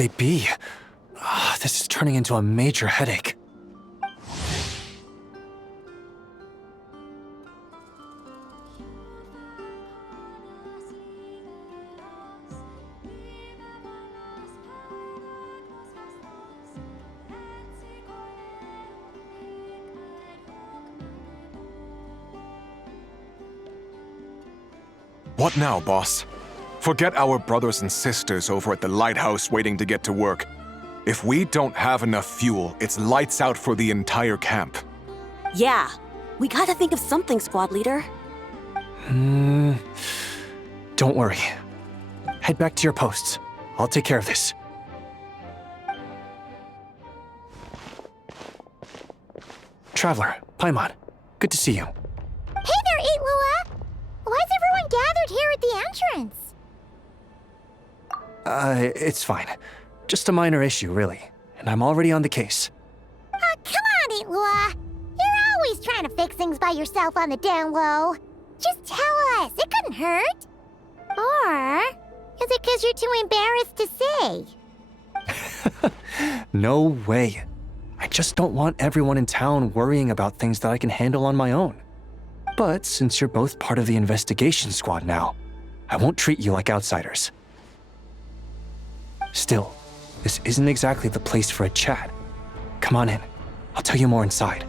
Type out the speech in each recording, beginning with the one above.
they be? This is turning into a major headache. What now, boss? Forget our brothers and sisters over at the lighthouse waiting to get to work. If we don't have enough fuel, it's lights out for the entire camp. Yeah, we gotta think of something, squad leader. Don't worry. Head back to your posts. I'll take care of this. Traveler, Paimon, good to see you. Hey there, Lua! Why is everyone gathered here at the entrance? It's fine. Just a minor issue, really. And I'm already on the case. Come on, Lua! You're always trying to fix things by yourself on the down low. Just tell us, it couldn't hurt. Or is it because you're too embarrassed to say? No way. I just don't want everyone in town worrying about things that I can handle on my own. But since you're both part of the investigation squad now, I won't treat you like outsiders. Still, this isn't exactly the place for a chat. Come on in. I'll tell you more inside.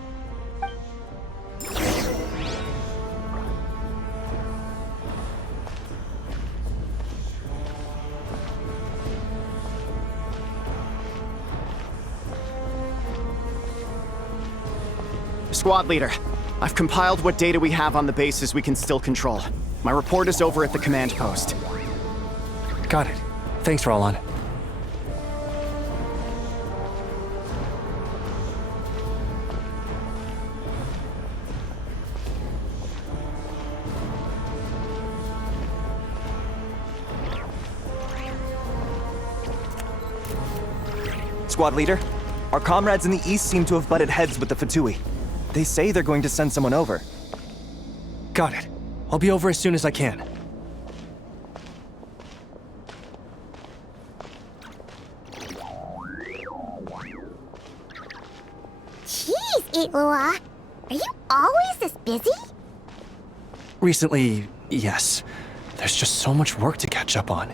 Squad leader, I've compiled what data we have on the bases we can still control. My report is over at the command post. Got it. Thanks, Roland. Squad leader, our comrades in the east seem to have butted heads with the Fatui. They say they're going to send someone over. Got it. I'll be over as soon as I can. Jeez, Lua! Are you always this busy? Recently, yes. There's just so much work to catch up on.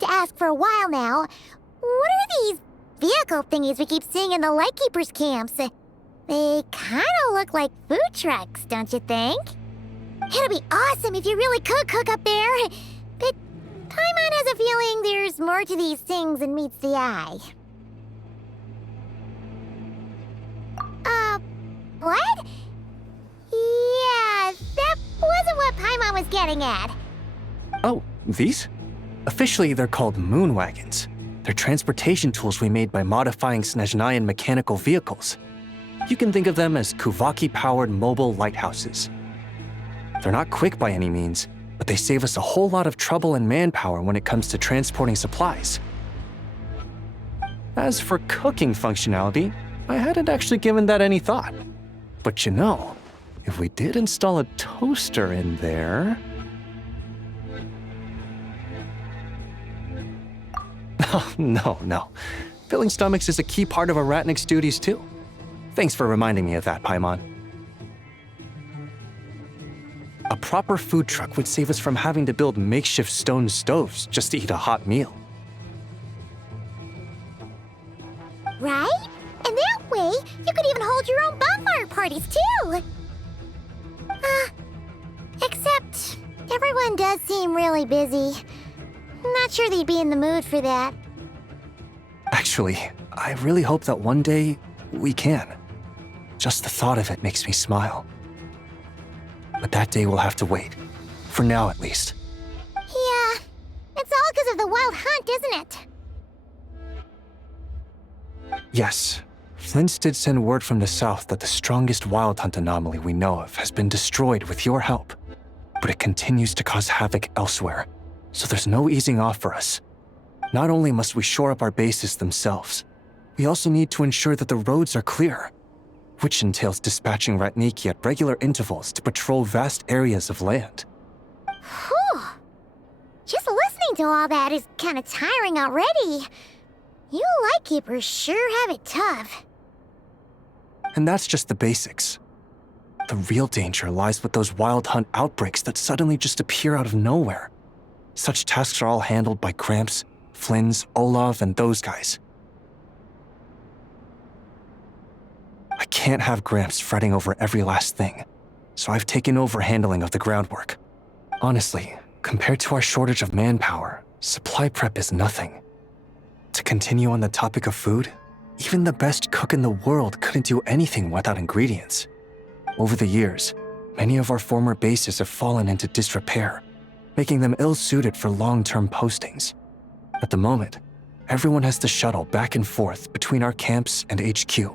To ask for a while now. What are these vehicle thingies we keep seeing in the Lightkeepers camps? They kind of look like food trucks, don't you think? It'd be awesome if you really could cook up there. But Paimon has a feeling there's more to these things than meets the eye. What? Yeah, that wasn't what Paimon was getting at. Oh, these? Officially, they're called moon wagons. They're transportation tools we made by modifying Snezhnayan mechanical vehicles. You can think of them as Kuvaki-powered mobile lighthouses. They're not quick by any means, but they save us a whole lot of trouble and manpower when it comes to transporting supplies. As for cooking functionality, I hadn't actually given that any thought. But you know, if we did install a toaster in there... Oh, no. Filling stomachs is a key part of Aratnik's duties, too. Thanks for reminding me of that, Paimon. A proper food truck would save us from having to build makeshift stone stoves just to eat a hot meal. Right? And that way, you could even hold your own bonfire parties, too! Except, everyone does seem really busy. Not sure they'd be in the mood for that. Actually, I really hope that one day we can. Just the thought of it makes me smile. But that day will have to wait. For now, at least. Yeah, it's all because of the wild hunt, isn't it? Yes. Flint's did send word from the south that the strongest wild hunt anomaly we know of has been destroyed with your help. but it continues to cause havoc elsewhere, so there's no easing off for us. Not only must we shore up our bases themselves, we also need to ensure that the roads are clear, which entails dispatching Ratniki at regular intervals to patrol vast areas of land. Whew. Just listening to all that is kind of tiring already. You lightkeepers sure have it tough. And that's just the basics. The real danger lies with those wild hunt outbreaks that suddenly just appear out of nowhere. Such tasks are all handled by Gramps, Flynn's, Olav, and those guys. I can't have Gramps fretting over every last thing, so I've taken over handling of the groundwork. Honestly, compared to our shortage of manpower, supply prep is nothing. To continue on the topic of food, even the best cook in the world couldn't do anything without ingredients. Over the years, many of our former bases have fallen into disrepair, making them ill-suited for long-term postings. At the moment, everyone has to shuttle back and forth between our camps and HQ,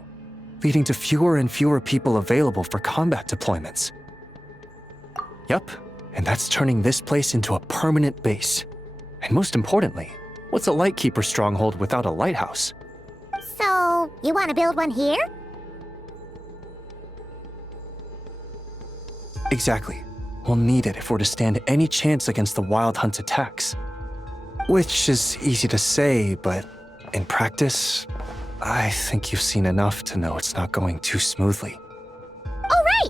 leading to fewer and fewer people available for combat deployments. Yup, and that's turning this place into a permanent base. And most importantly, what's a Lightkeeper stronghold without a lighthouse? So, you want to build one here? Exactly. We'll need it if we're to stand any chance against the Wild Hunt's attacks. Which is easy to say, but in practice, I think you've seen enough to know it's not going too smoothly. Oh, right!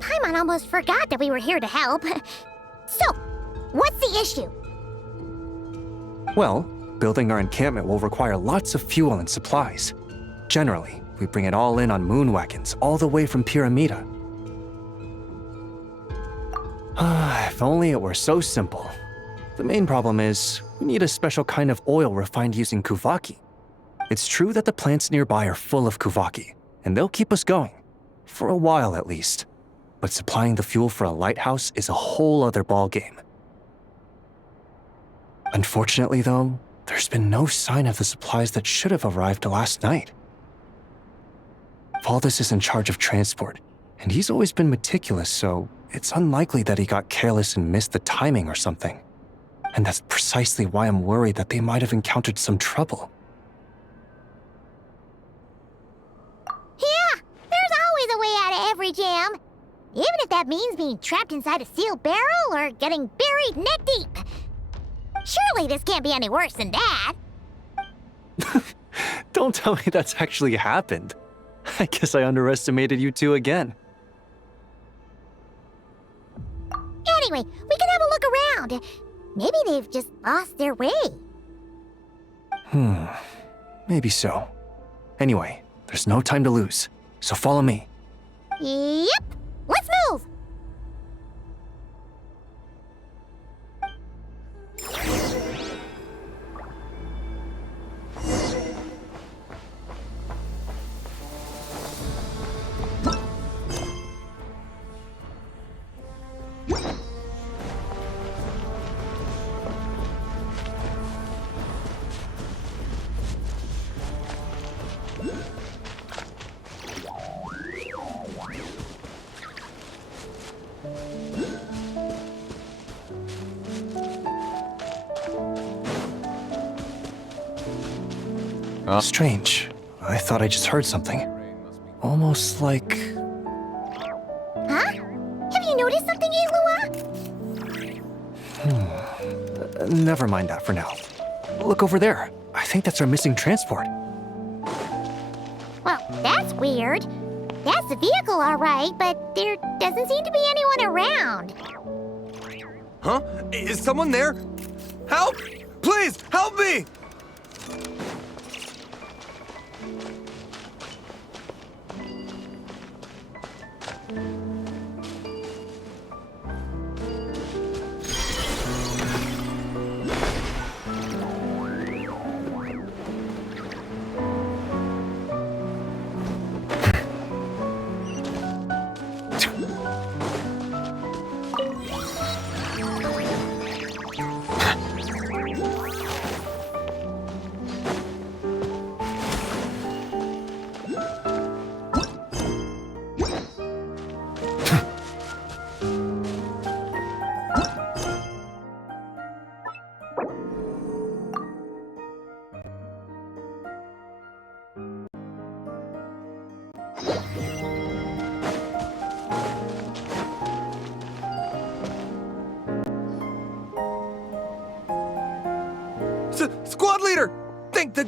Paimon almost forgot that we were here to help. So, what's the issue? Well, building our encampment will require lots of fuel and supplies. Generally, we bring it all in on moon wagons all the way from Pyramida. If only it were so simple. The main problem is, we need a special kind of oil refined using Kuvaki. It's true that the plants nearby are full of Kuvaki, and they'll keep us going. For a while at least. But supplying the fuel for a lighthouse is a whole other ballgame. Unfortunately though, there's been no sign of the supplies that should have arrived last night. Valdis is in charge of transport, and he's always been meticulous, so it's unlikely that he got careless and missed the timing or something. And that's precisely why I'm worried that they might have encountered some trouble. Yeah, there's always a way out of every jam. Even if that means being trapped inside a sealed barrel or getting buried neck deep. Surely this can't be any worse than that. Don't tell me that's actually happened. I guess I underestimated you two again. Anyway, we can have a look around. Maybe they've just lost their way. Maybe so. Anyway, there's no time to lose, so follow me. Yep, let's move! Strange. I thought I just heard something. Almost like... Huh? Have you noticed something, Eilua? Never mind that for now. Look over there. I think that's our missing transport. Well, that's weird. That's the vehicle, all right, but there doesn't seem to be anyone around. Huh? Is someone there? Help! Please, help me!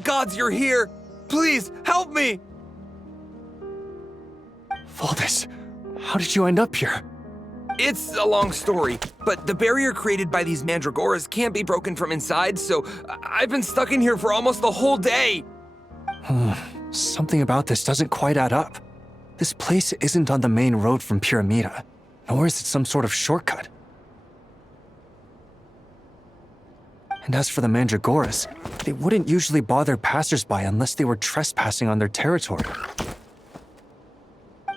the gods you're here! Please, help me! Valdis, how did you end up here? It's a long story, but the barrier created by these mandragoras can't be broken from inside, so I've been stuck in here for almost the whole day! Something about this doesn't quite add up. This place isn't on the main road from Pyramida, nor is it some sort of shortcut. And as for the mandragoras, they wouldn't usually bother passersby unless they were trespassing on their territory.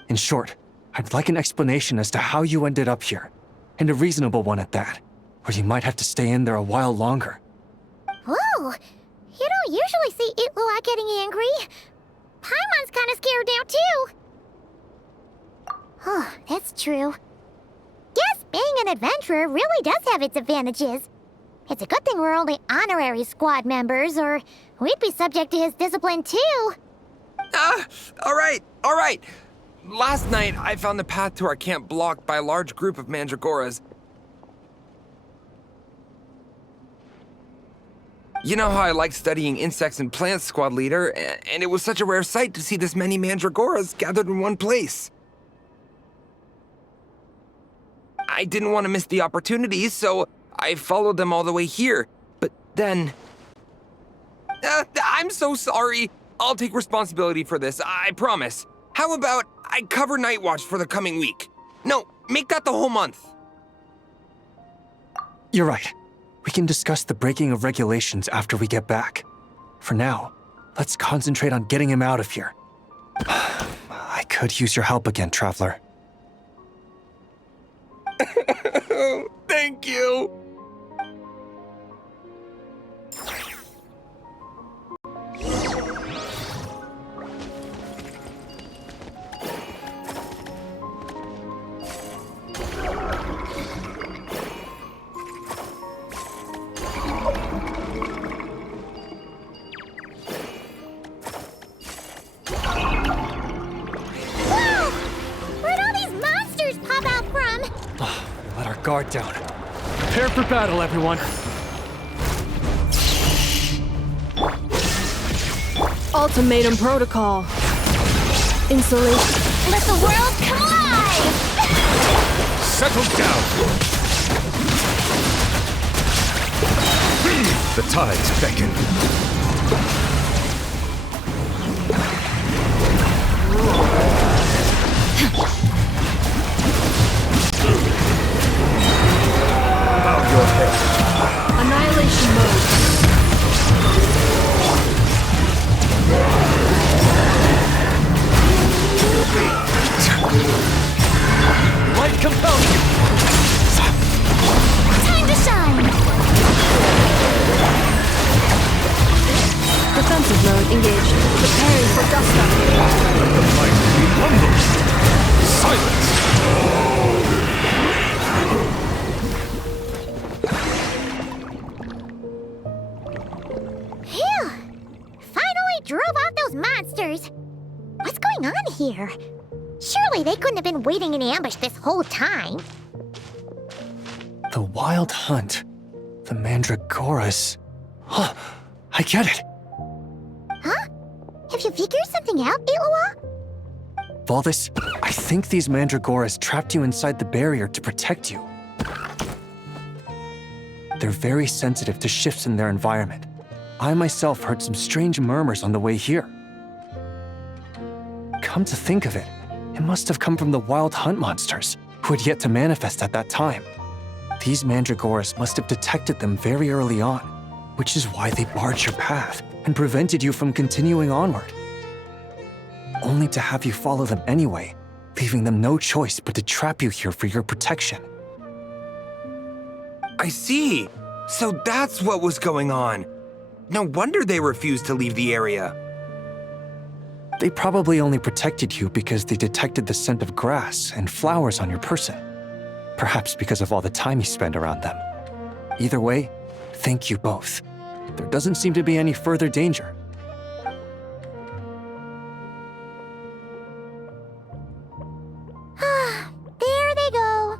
In short, I'd like an explanation as to how you ended up here, and a reasonable one at that, or you might have to stay in there a while longer. Whoa! You don't usually see Itlua getting angry. Paimon's kind of scared now, too. Oh, that's true. Guess being an adventurer really does have its advantages. It's a good thing we're only honorary squad members, or we'd be subject to his discipline, too. All right. Last night, I found the path to our camp blocked by a large group of mandragoras. You know how I like studying insects and plants, squad leader, and it was such a rare sight to see this many mandragoras gathered in one place. I didn't want to miss the opportunity, so I followed them all the way here. But then... I'm so sorry. I'll take responsibility for this, I promise. How about I cover Night Watch for the coming week? No, make that the whole month. You're right. We can discuss the breaking of regulations after we get back. For now, let's concentrate on getting him out of here. I could use your help again, Traveler. Thank you. Guard down. Prepare for battle, everyone. Ultimatum protocol. Insulation. Let the world come alive! Settle down! The tides beckon. Bow your head. Annihilation mode. Light compels you! Time to shine! Defensive mode engaged. Preparing for dust up. Let the fight be humble. Silence! Phew! Finally drove out those monsters! What's going on here? Surely they couldn't have been waiting in ambush this whole time. The Wild Hunt. The Mandragoras. Huh, I get it. Huh? Have you figured something out, Itlua? Valdis, I think these Mandragoras trapped you inside the barrier to protect you. They're very sensitive to shifts in their environment. I myself heard some strange murmurs on the way here. Come to think of it, it must have come from the Wild Hunt monsters, who had yet to manifest at that time. These Mandragoras must have detected them very early on, which is why they barred your path and prevented you from continuing onward. Only to have you follow them anyway, leaving them no choice but to trap you here for your protection. I see. So that's what was going on. No wonder they refused to leave the area. They probably only protected you because they detected the scent of grass and flowers on your person. Perhaps because of all the time you spend around them. Either way, thank you both. There doesn't seem to be any further danger. There they go.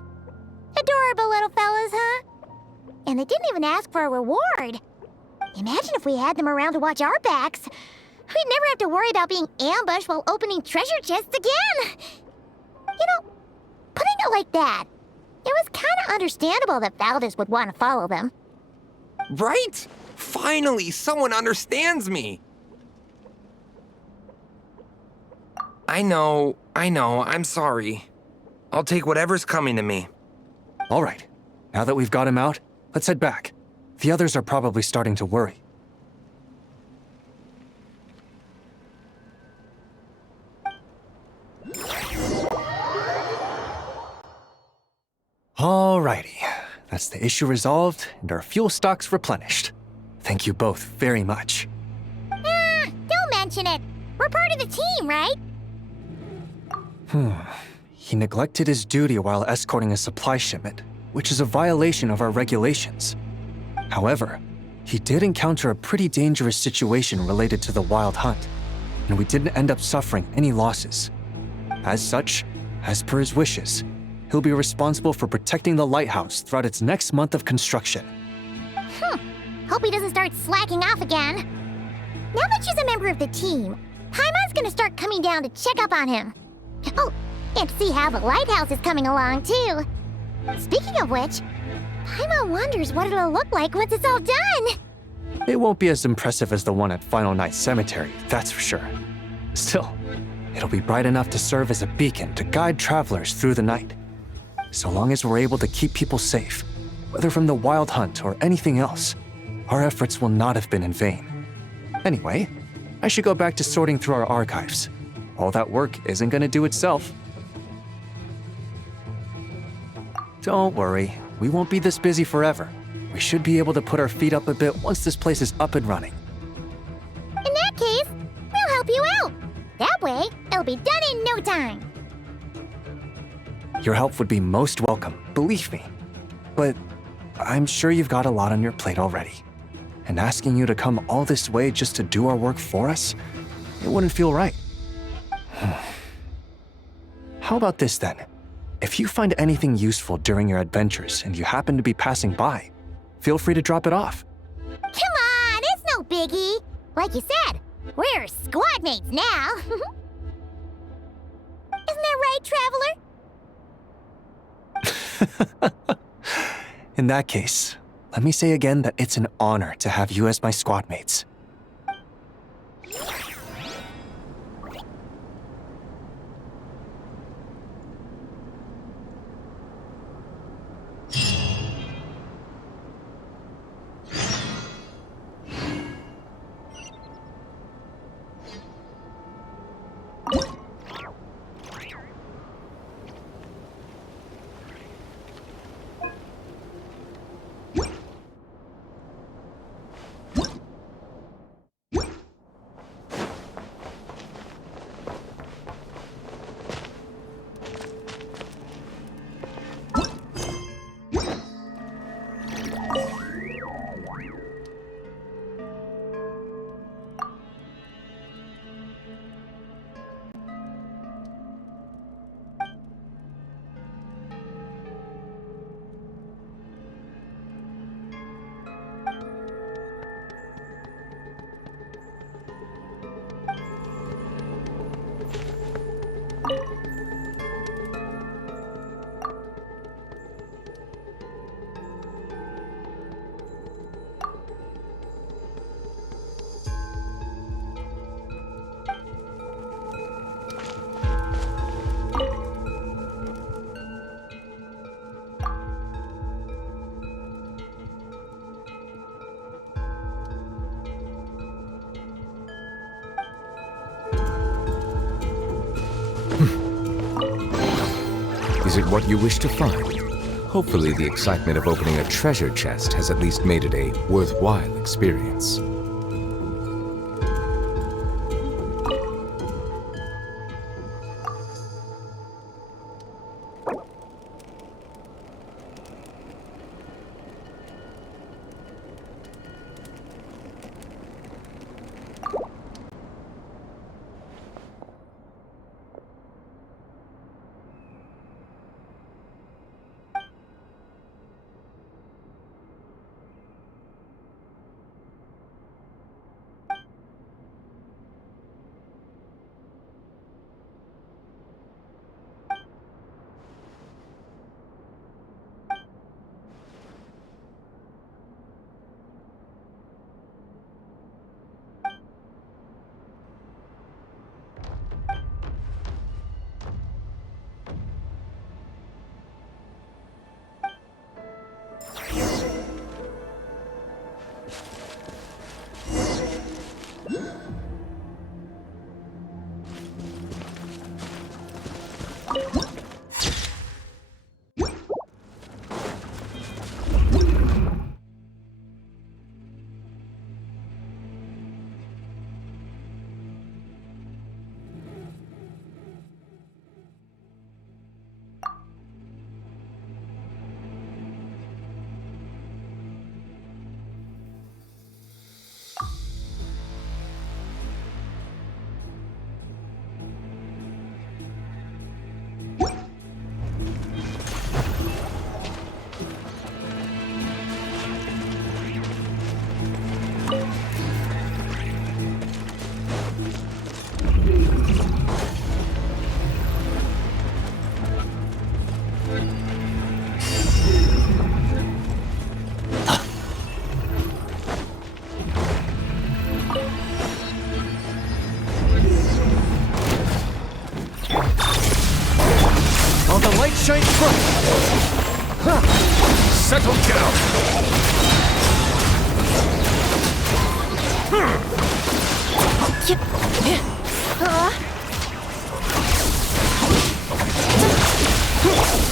Adorable little fellas, huh? And they didn't even ask for a reward. Imagine if we had them around to watch our backs. We'd never have to worry about being ambushed while opening treasure chests again. You know, putting it like that, it was kind of understandable that Valdez would want to follow them. Right? Finally, someone understands me. I know, I'm sorry. I'll take whatever's coming to me. All right. Now that we've got him out, let's head back. The others are probably starting to worry. Alrighty. That's the issue resolved and our fuel stocks replenished. Thank you both very much. Don't mention it. We're part of the team, right? He neglected his duty while escorting a supply shipment, which is a violation of our regulations. However, he did encounter a pretty dangerous situation related to the wild hunt, and we didn't end up suffering any losses. As such, as per his wishes, he'll be responsible for protecting the lighthouse throughout its next month of construction. Hope he doesn't start slacking off again. Now that she's a member of the team, Paimon's gonna start coming down to check up on him. Oh, and see how the lighthouse is coming along, too. Speaking of which, Paimon wonders what it'll look like once it's all done. It won't be as impressive as the one at Final Night Cemetery, that's for sure. Still, it'll be bright enough to serve as a beacon to guide travelers through the night. So long as we're able to keep people safe, whether from the wild hunt or anything else, our efforts will not have been in vain. Anyway, I should go back to sorting through our archives. All that work isn't gonna do itself. Don't worry, we won't be this busy forever. We should be able to put our feet up a bit once this place is up and running. In that case, we'll help you out. That way, it'll be done in no time. Your help would be most welcome, believe me. But I'm sure you've got a lot on your plate already. And asking you to come all this way just to do our work for us, it wouldn't feel right. How about this then? If you find anything useful during your adventures and you happen to be passing by, feel free to drop it off. Come on, it's no biggie. Like you said, we're squad mates now. Isn't that right, Traveler? In that case, let me say again that it's an honor to have you as my squad mates. Is it what you wish to find? Hopefully the excitement of opening a treasure chest has at least made it a worthwhile experience. While the light shines bright. Settle down!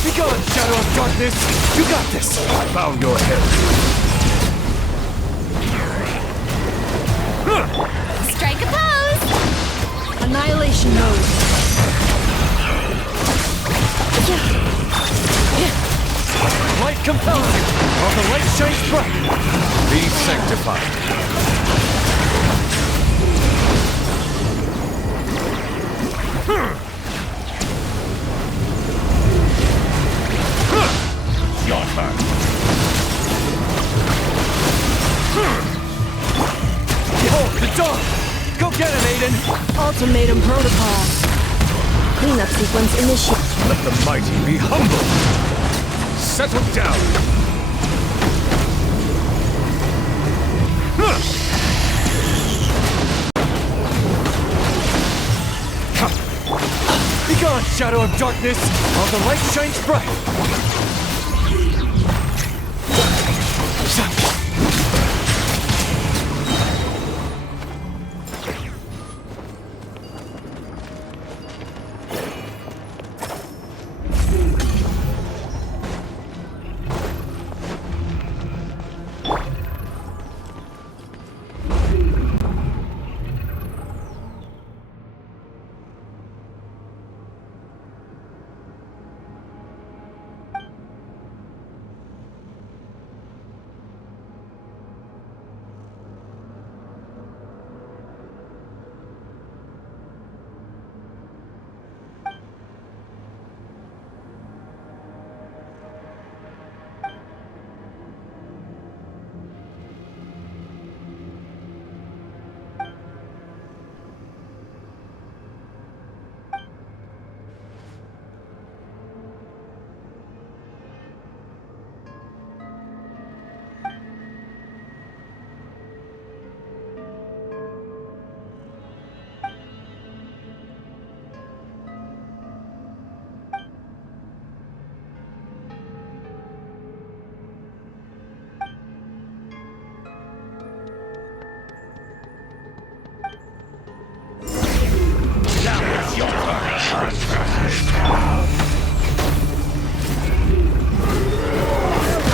Be gone, shadow of darkness! You got this! Bow your head. Strike a pose! Annihilation mode. Light compels you, while the light shines bright. Be sanctified. Your turn. Behold, the dawn! Go get him, Aiden! Ultimatum protocol. Cleanup sequence initiated. Let the mighty be humble. Settle down. Be gone, shadow of darkness, while the light shines bright.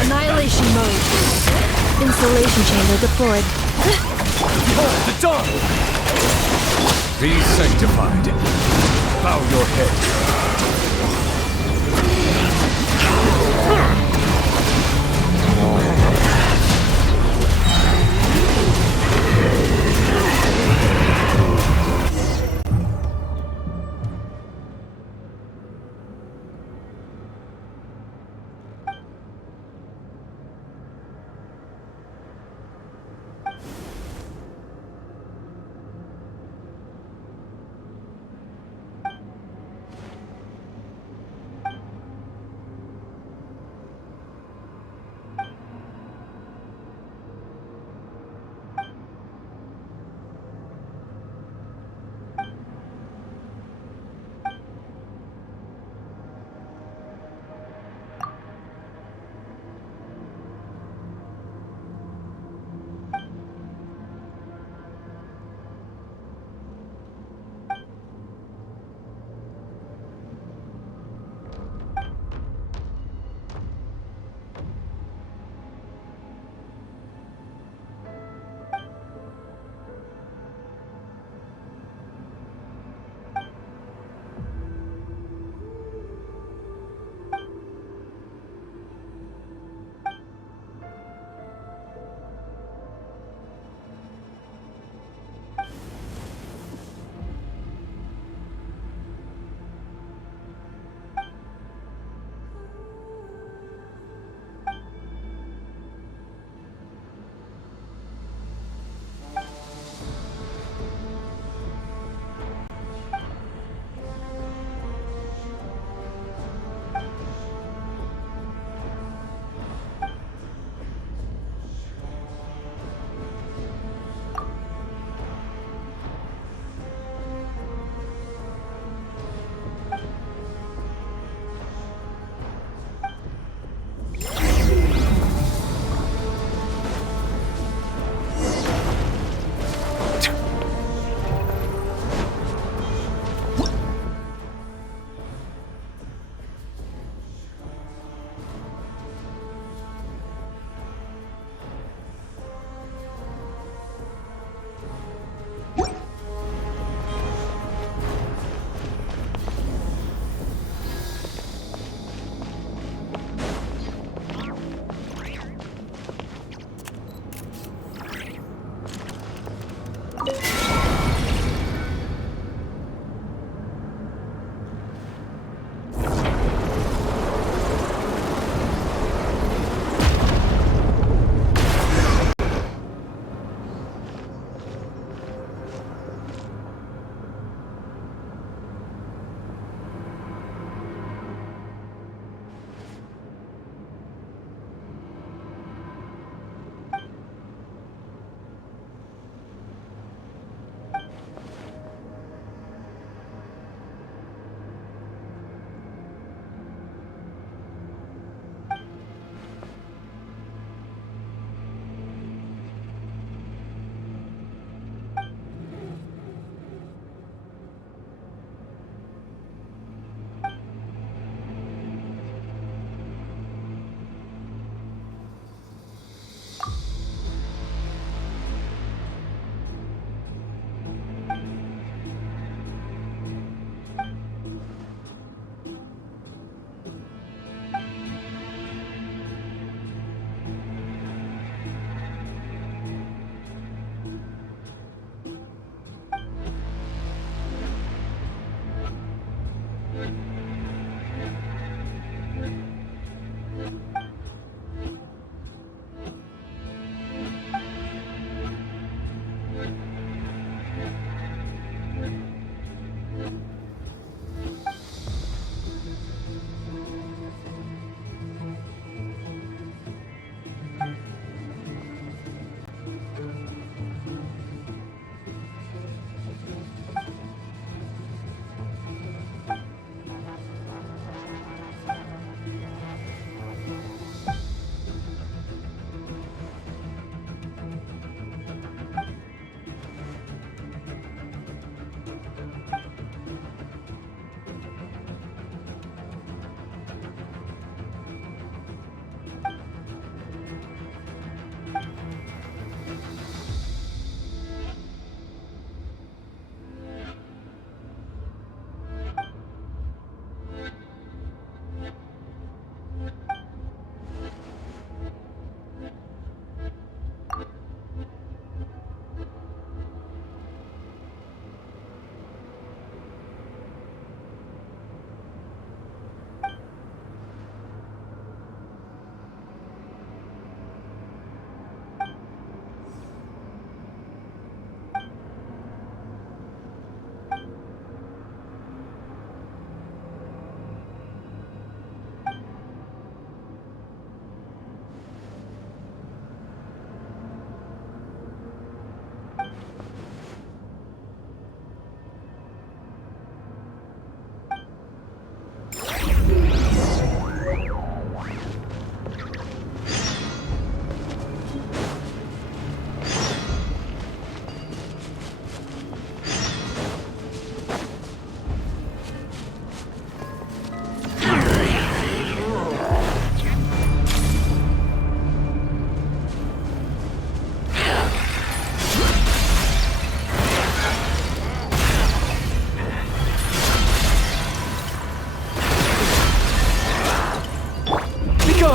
Annihilation mode. Installation chamber deployed. Behold, the dawn! Be sanctified. Bow your head.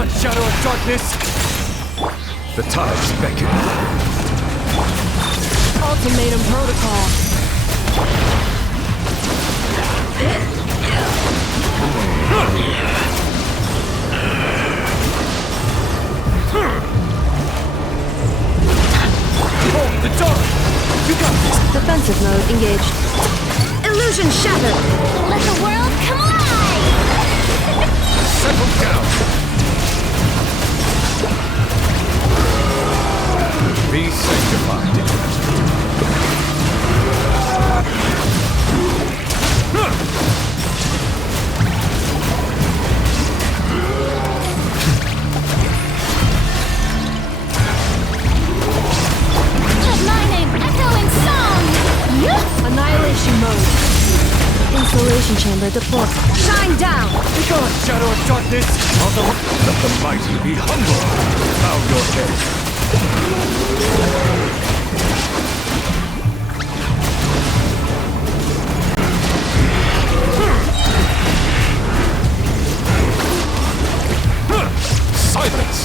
on, Shadow of Darkness! The tides beckon. Ultimatum protocol. Oh, the dark! You got this! Defensive mode engaged. Illusion shattered! Let the world collide! Settle down. Be sanctified. Let my name echo in song! Annihilation mode. Installation chamber deployed. Shine down! Be gone, Shadow of Darkness! Let the mighty be humble. Bow your head. Silence!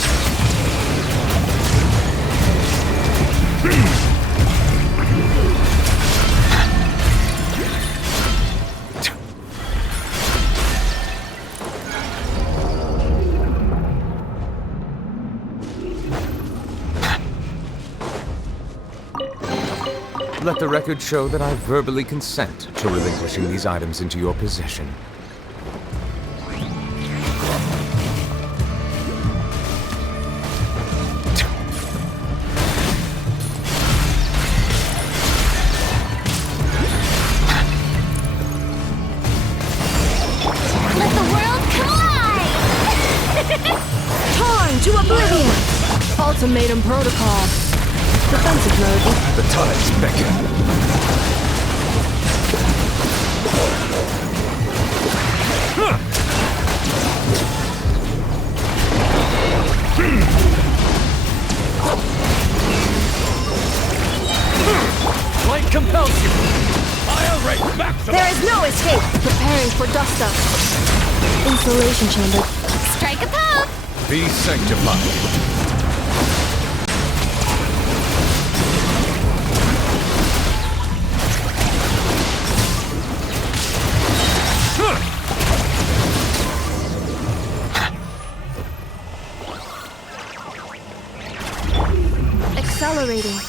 Let the record show that I verbally consent to relinquishing these items into your possession. Let the world collide! Torn to oblivion. Ultimatum protocol. Defensive mode. The tides beckon. Light compels you! I'll race back to There is no escape. Preparing for dust up. Installation chamber. Strike a pose! Be sanctified. Accelerating.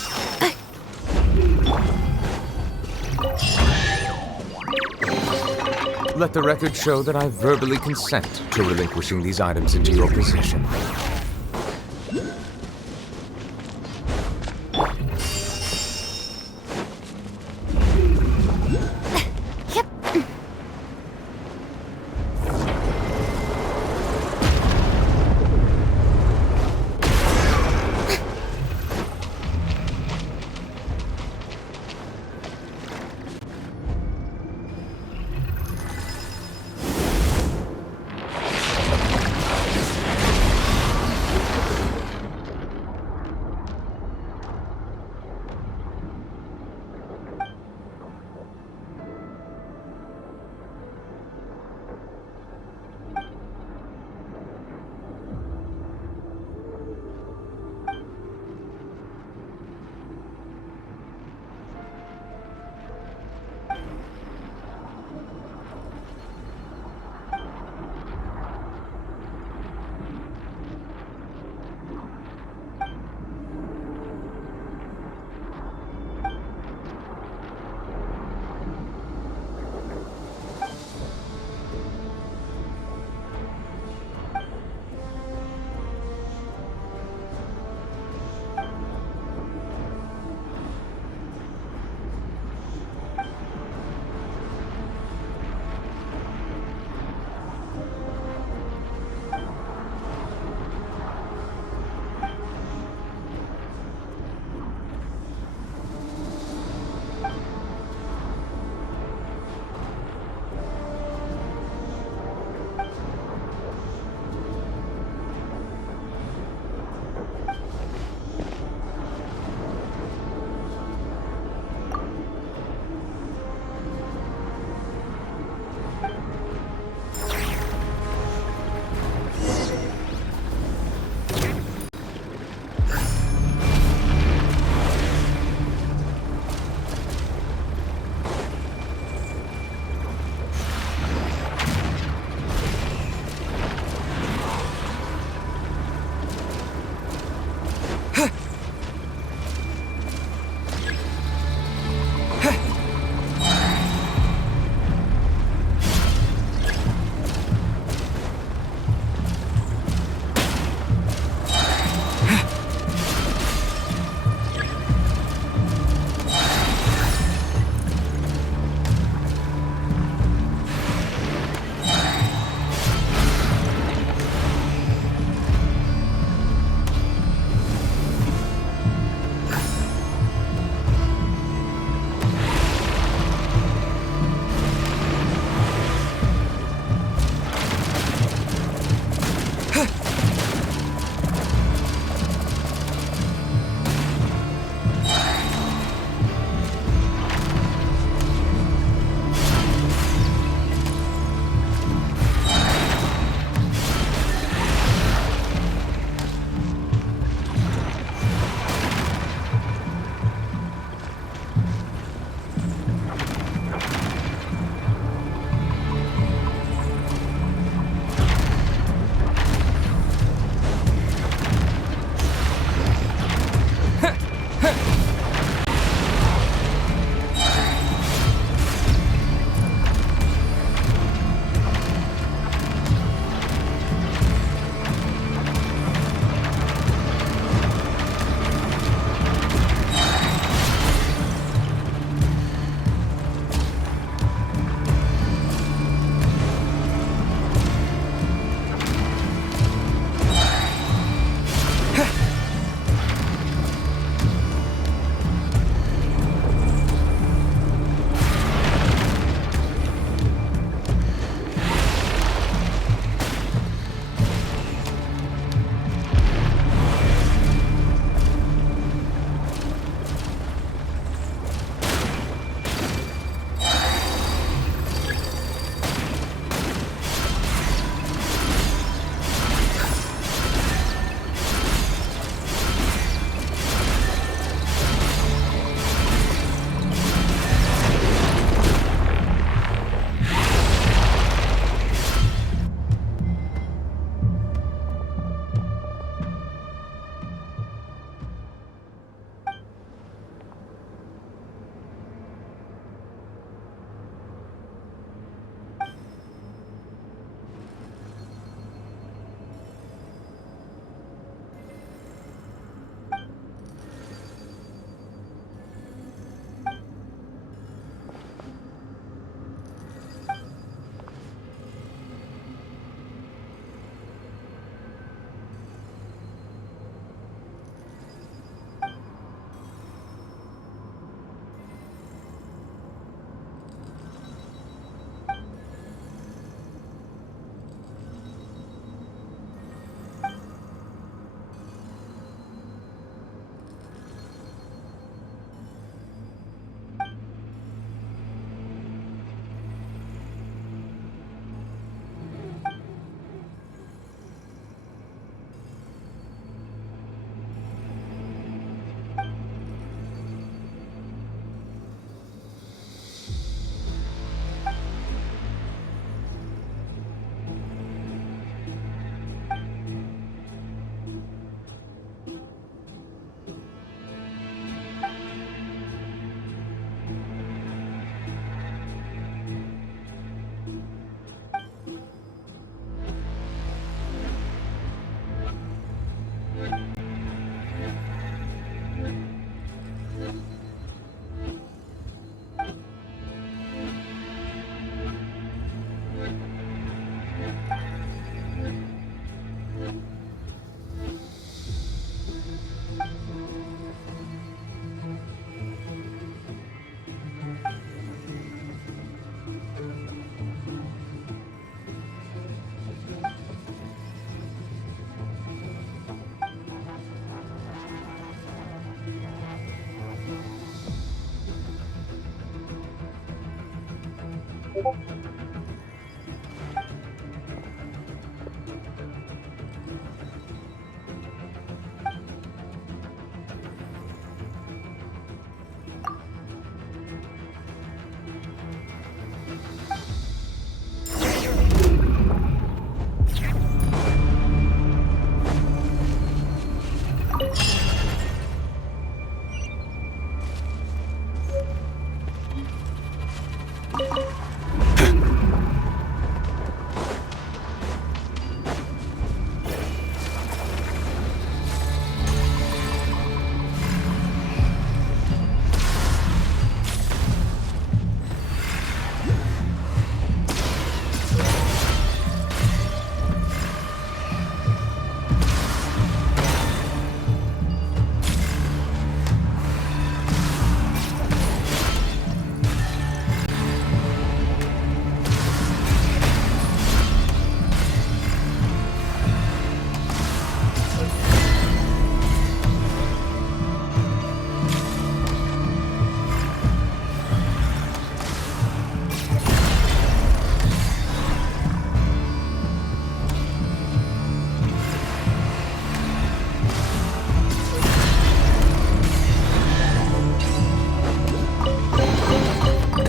Let the record show that I verbally consent to relinquishing these items into your possession.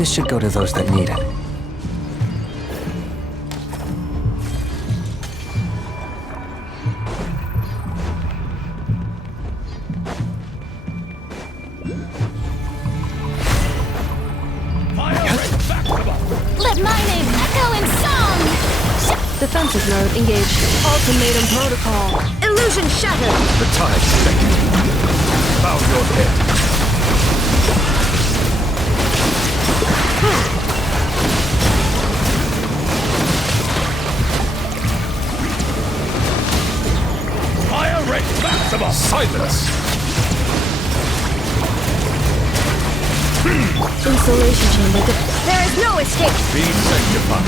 This should go to those that need it. Let my name echo in song! Defensive mode engaged. Ultimatum protocol. Illusion shattered! The tide's beckoning. Bow your head. Fire rate maximum! Silence! Insulation chamber. There is no escape! Be sanctified.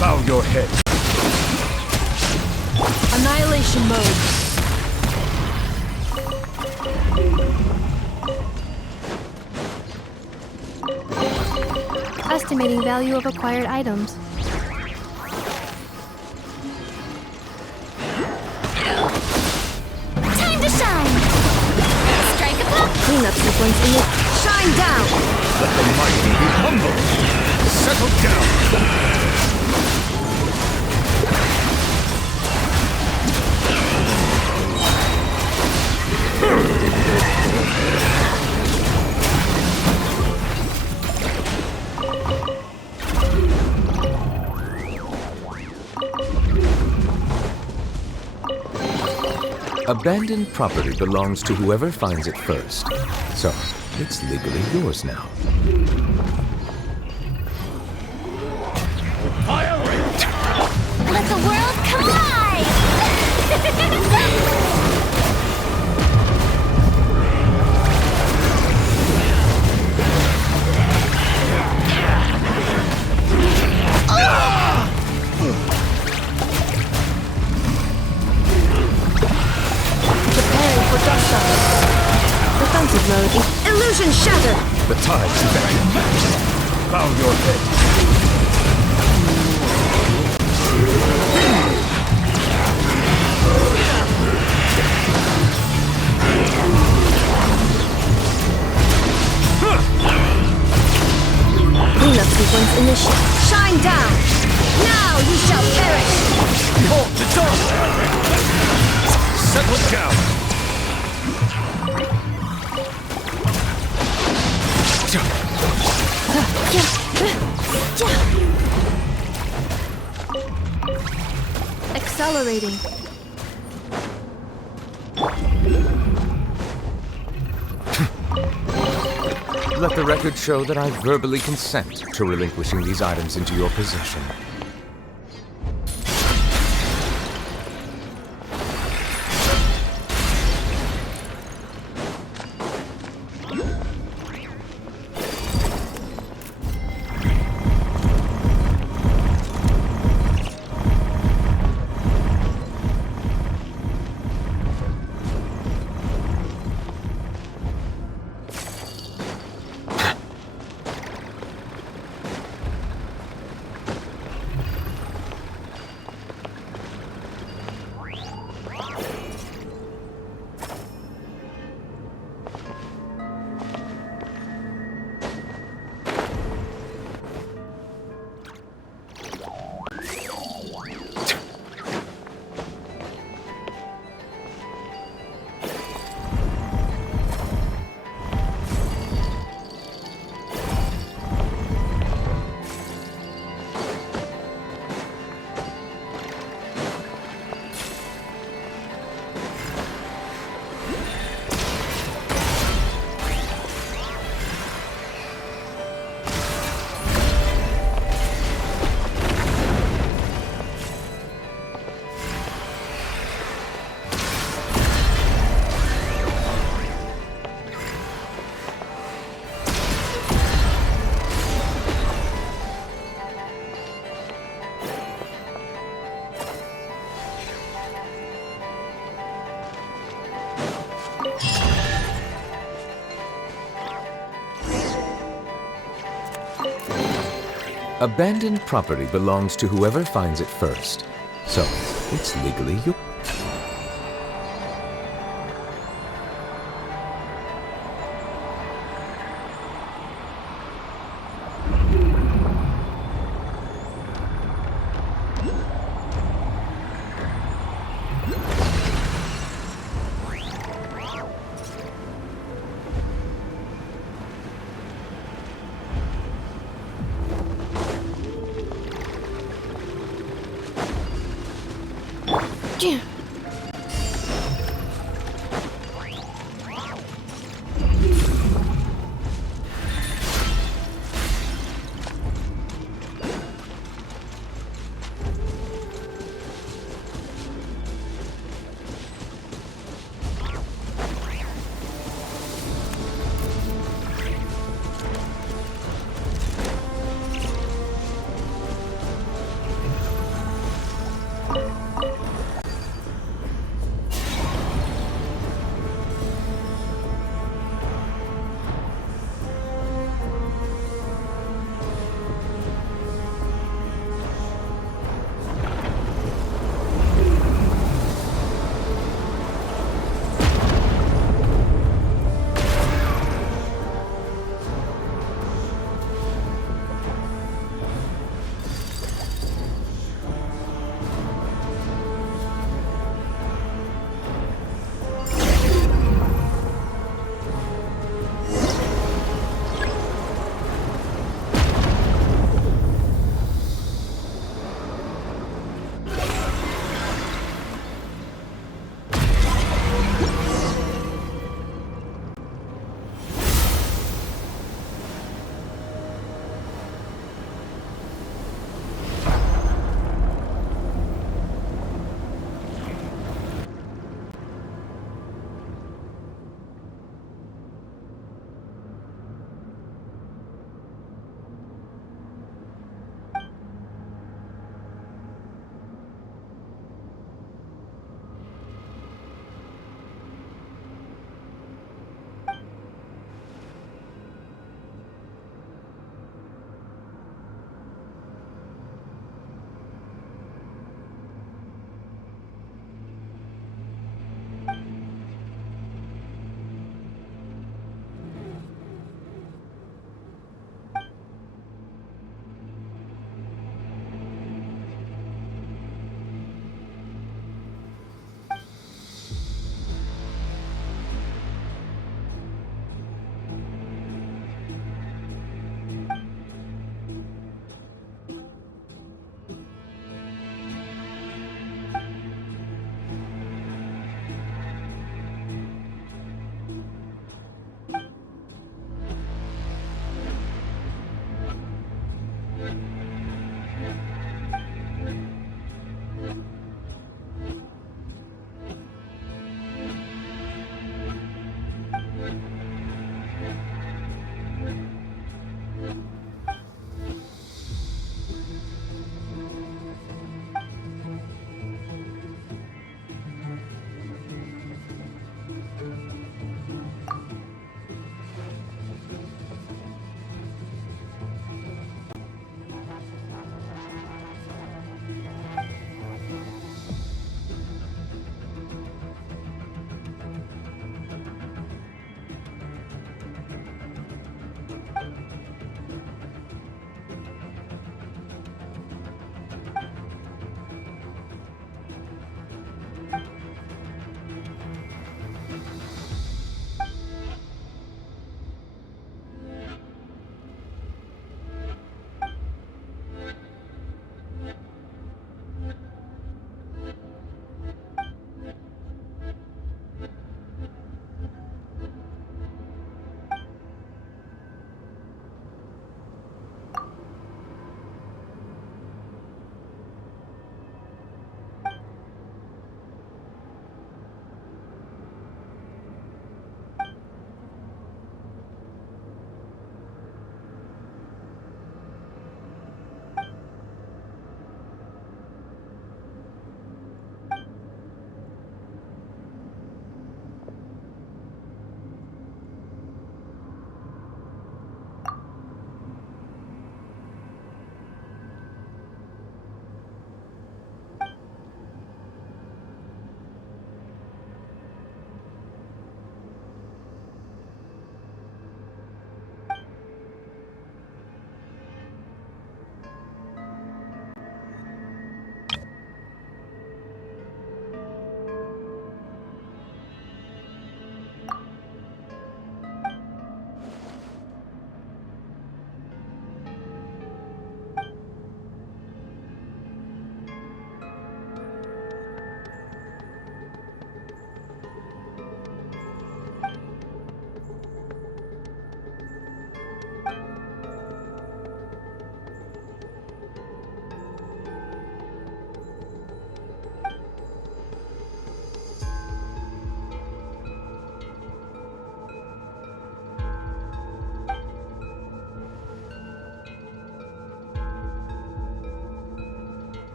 Bow your head. Annihilation mode. Estimating value of acquired items. Time to shine! Strike a pop! Cleanup sequence in it. Shine down! Let the mighty be humble. Settle down. Abandoned property belongs to whoever finds it first. So, it's legally yours now. Let the world collide! Preparing for dust shock. Defensive mode. Illusion shattered! The tide's beckoning. Bow your head. Cleanup sequence initiated. Shine down! Now you shall perish! Behold the dawn! Settle down! Accelerating. Let the record show that I verbally consent to relinquishing these items into your possession. Abandoned property belongs to whoever finds it first. So, It's legally your... Phew.